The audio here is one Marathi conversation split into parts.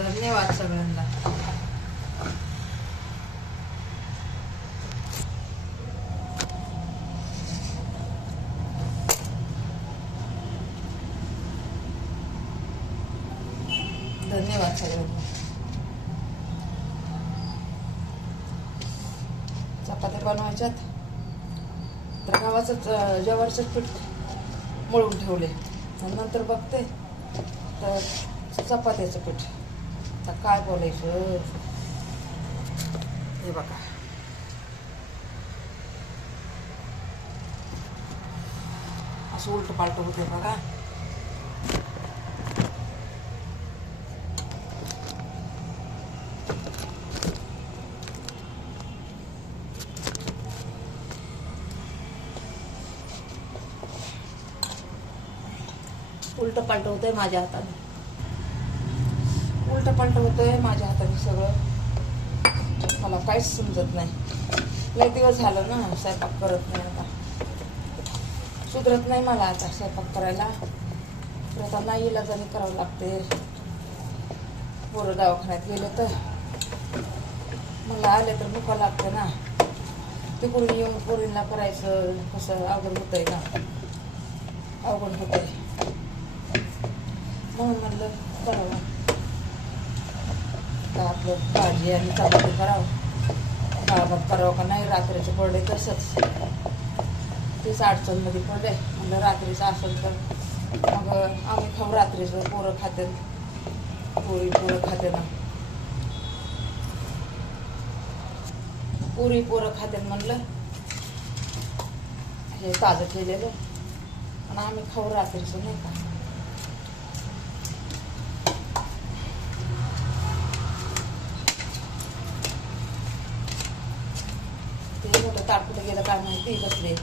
धन्यवाद सगळ्यांना. धन्यवाद सगळ्यांना. चपात्या बनवायच्यात तर गव्हाचंच ज्वारीचंच पीठ मळून ठेवले आणि नंतर बघते तर चपात्याचं पीठ. आता काय बोलायचं. हे बघा असं उलट पालट होते बघा. उलट पालट होतंय माझ्या हाताने. उलट पालट होतंय माझ्या हाताने सगळं. मला काहीच समजत नाही. लय दिवस झालं ना स्वयंपाक करत नाही. आता सुधरत नाही मला आता स्वयंपाक करायला. तर आता नाही इलाजाने करावं लागते. पोरं दवाखान्यात गेले तर मला आले तर भुका लागते ना. तिकडून येऊन पोरींना करायचं कसं अवघड होतंय ना. अवघड होतंय म्हणून म्हणलं करावं. तर आपलं भाजी आणि चपाती करावं. डाळ करावं का नाही. रात्रीचं पडले तसंच तेच अडचणमध्ये पडले. म्हणलं रात्रीचं असेल तर मग आम्ही खाऊ रात्रीचं. पोरं खाते पोरं खाते ना. पोरं खाते म्हणलं हे ताजं केलेलं आणि आम्ही खाऊ रात्रीचं नाही का. मोठं ताट कुठे गेलं काय माहिती. बसले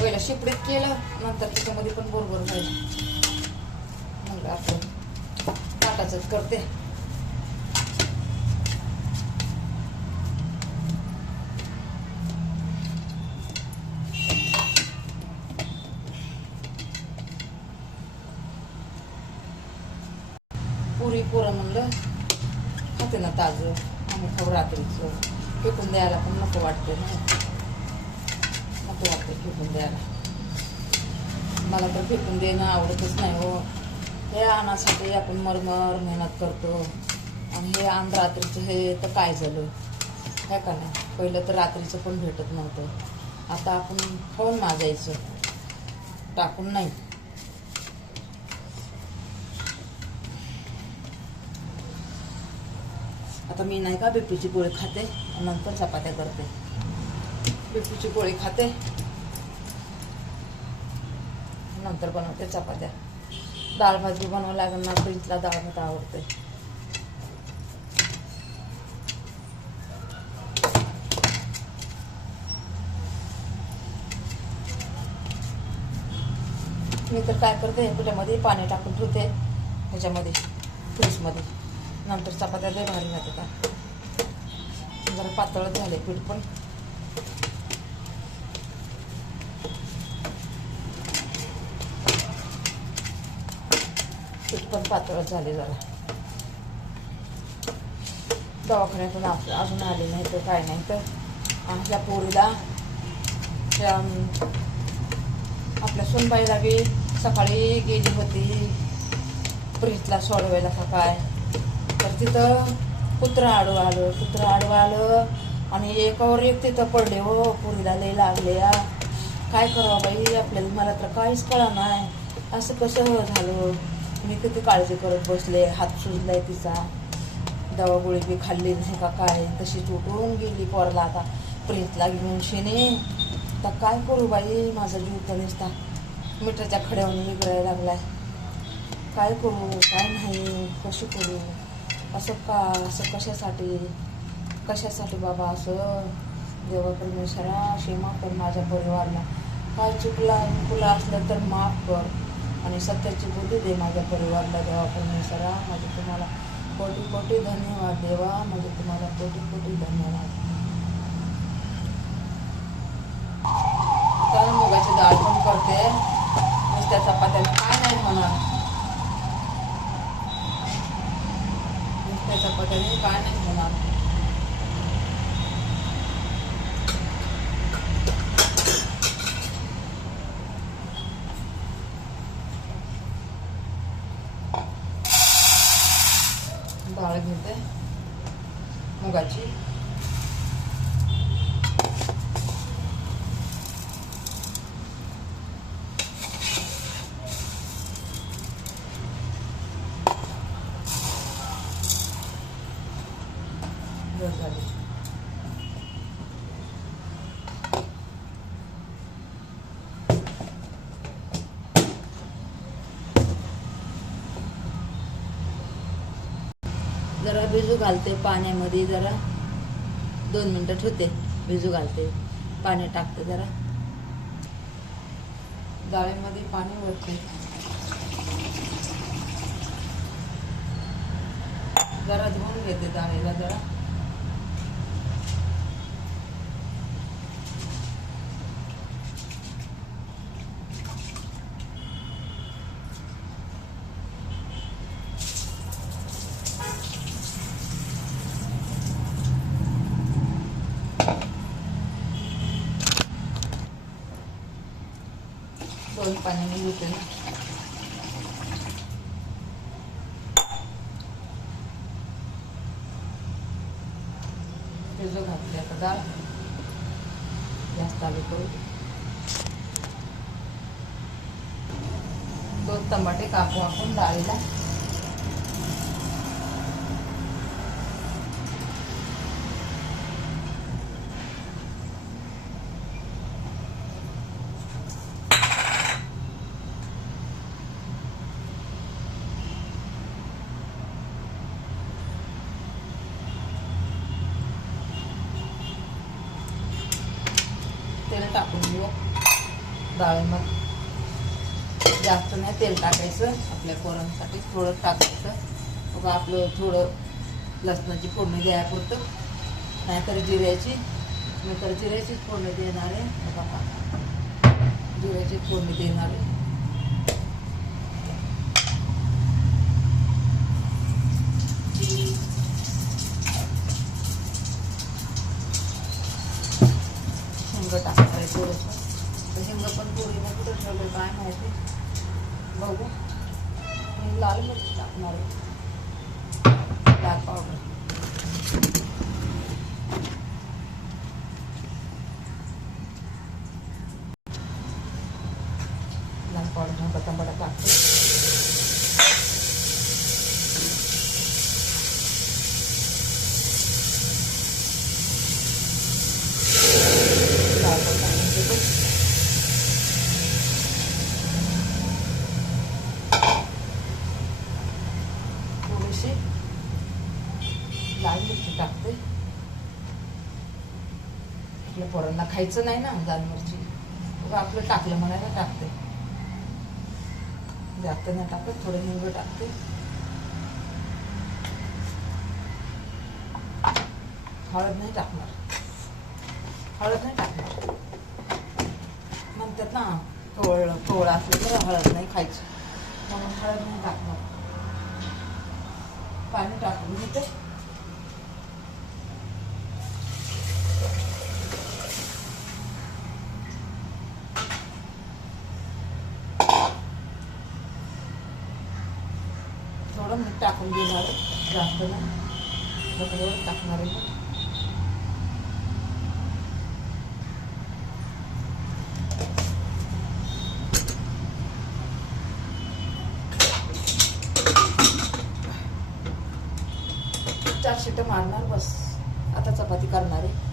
पहिलं शिपडीत केलं नंतर त्याच्यामध्ये पण बरोबर झालं. म्हणलं आपण ताटाचंच करते. पोरं म्हणलं खाते ना ताजं. आम्ही खाऊ रात्रीचं. फेकून द्यायला पण नको वाटते ना. नको वाटते फेकून द्यायला. मला तर फेकून देणं आवडतच नाही हो. हे आणण्यासाठी आपण मरमर मेहनत करतो आणि हे आण रात्रीचं हे तर काय झालं काय का नाही. पहिलं तर रात्रीचं पण भेटत नव्हतं. आता आपण खाऊन माजायचं टाकून नाही. आता मी नाही का बीपीची गोळी खाते नंतर चपात्या करते. बीपीची गोळी खाते नंतर बनवते चपात्या. डाळ भाजी बनवावं लागेल ना. फ्रीजला डाळ भात आवडते. मी तर काय करते पिठामध्ये पाणी टाकून ठेवते ह्याच्यामध्ये फ्रीजमध्ये. नंतर चपात्या लय भारी राहतात. जरा पातळ झाले पीठ पण. पीठ पण पातळ झाले जरा. दवाखान्यातून अजून आले नाही तर काय नाही तर आमच्या पोरीला आपल्या सुनबाईला बी सकाळी गेली होती फ्रीजला सोडवायला सकाळ. तर तिथं कुत्रं आडवं आलं आणि एकावर एक तिथं पडले हो. पोरीला लय लागले. काय करावं बाई आपल्याला. मला तर काहीच कळलं नाही असं कसं झालं. मी किती काळजी करत बसले. हात सुजलाय तिचा. दवा गोळी बी खाल्ली नाही का काय. तशीच उठून गेली पोरला आता फ्रीजला घेऊन शेणे. आता काय करू बाई. माझा जीव तर नुसता मिठाच्या खड्यावरून निघायला लागलाय. काय करू काय नाही कशी करू. असं का असं कशासाठी बाबा असं. देवा परमेश्वरा क्षमा कर माझ्या परिवाराला. काय चुकला असलं तर माफ कर आणि सत्याची बुद्धी दे माझ्या परिवाराला. देवा परमेश्वरा माझे तुम्हाला कोटी कोटी धन्यवाद. देवा म्हणजे तुम्हाला कोटी कोटी धन्यवाद. तर मुगाची डाळ पण करते. नुसत्या चपात्याला काय नाही होणार. चपात्याने काय नाही होणार. डाळ घेते मुगाची. झाली. जरा भिजू घालते पाण्यामध्ये, जरा 2 मिनिटं ठेवते भिजू घालते. पाणी टाकते जरा, डाळीमध्ये पाणी ओतते. जरा धुवून घेते डाळीला जरा. दोन पाण्याने घेते ना. भिजू घातली आता डाळ. गॅस चालू करू. 2 टमाटे कापू आपण डाळीला. तेल टाकून घेऊ डाळीमध्ये. जास्त नाही तेल टाकायचं, आपल्या पोरांसाठी थोडं टाकायचं. बघा आपलं थोडं लसणाची फोडणी द्यायपुरतं, नाहीतर जिऱ्याची. मी तर जिऱ्याचीच फोडणी देणार आहे. बघा जिऱ्याची फोडणी देणार आहे. हिंग टाकणार आहे थोडंसं. हिंग पण पोळीला कुठं ठेवलं काय माहिती, बघू. लाल मिरची टाकणार आहे, लाल पावडर. लाल पावडर टमाटा टाकते. लाल मिरची टाकते. आपल्या पोरांना खायचं नाही ना लाल मिरची, आपलं टाकलं म्हणायला टाकते. जास्त नाही टाकत, थोडं हिंग टाकते. हळद नाही टाकणार, हळद नाही टाकणार. म्हणतात ना कवळ असलं तर हळद नाही खायची, म्हणून हळद नाही टाकणार. पाणी टाकून घेते. थोडं मीठ टाकून घेणार, जास्त नाही टाकणार आहे. चार शिट्ट्या मारणार बस. आता चपाती करणार आहे.